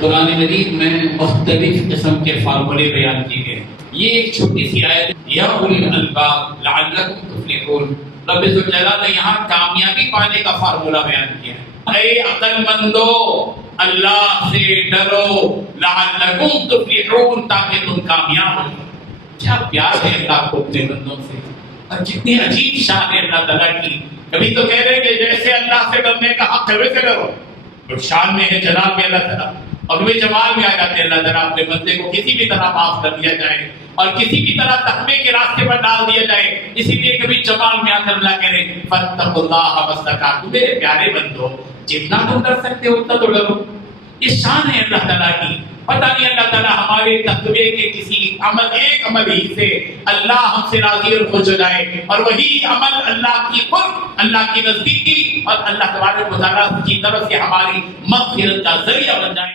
कुरान मजीद में मुख्तलिफ किस्म के फार्मूले बयान किए गए। ये एक छोटी सी आयत, या उलिल अलबाब लअल्लकुम तुफ्लिहून, रब इज़्ज़त जलाल ने यहाँ कामयाबी पाने का फार्मूला बयान किया है। ऐ अक्लमंदो, अल्लाह से डरो, लअल्लकुम तुफ्लिहून, ताकि तुम कामयाब हो। क्या प्यार है अल्लाह को अपने बंदों से, और कितनी अजीब शान है अल्लाह ताला की। कभी तो कह रहे कि जैसे अल्लाह से डरने का हक है वैसे डरो, तो शान में है, जलाल में अल्लाह ताला, और वे जमाल में आ जाते हैं अल्लाह ताला। अपने बंदे को किसी भी तरह माफ कर दिया जाए और किसी भी तरह तकवे के रास्ते पर डाल दिया जाए, इसीलिए कभी जमाल में आकर अल्लाह कह रहे फत्तकुल्लाह वस्तकातु, मेरे प्यारे बंदो जितना तुम डर सकते हो उतना तो डरो। ये शान है अल्लाह ताला की। पता नहीं अल्लाह ताला हमारे तकवे के किसी अमल, एक अमल ही से अल्लाह हमसे राजी और खुश हो जाए, और वही अमल अल्लाह की कुर्ब, अल्लाह की नजदीकी और अल्लाह तबारक व तआला की तरफ से हमारी मग़फ़िरत का जरिया बन जाए।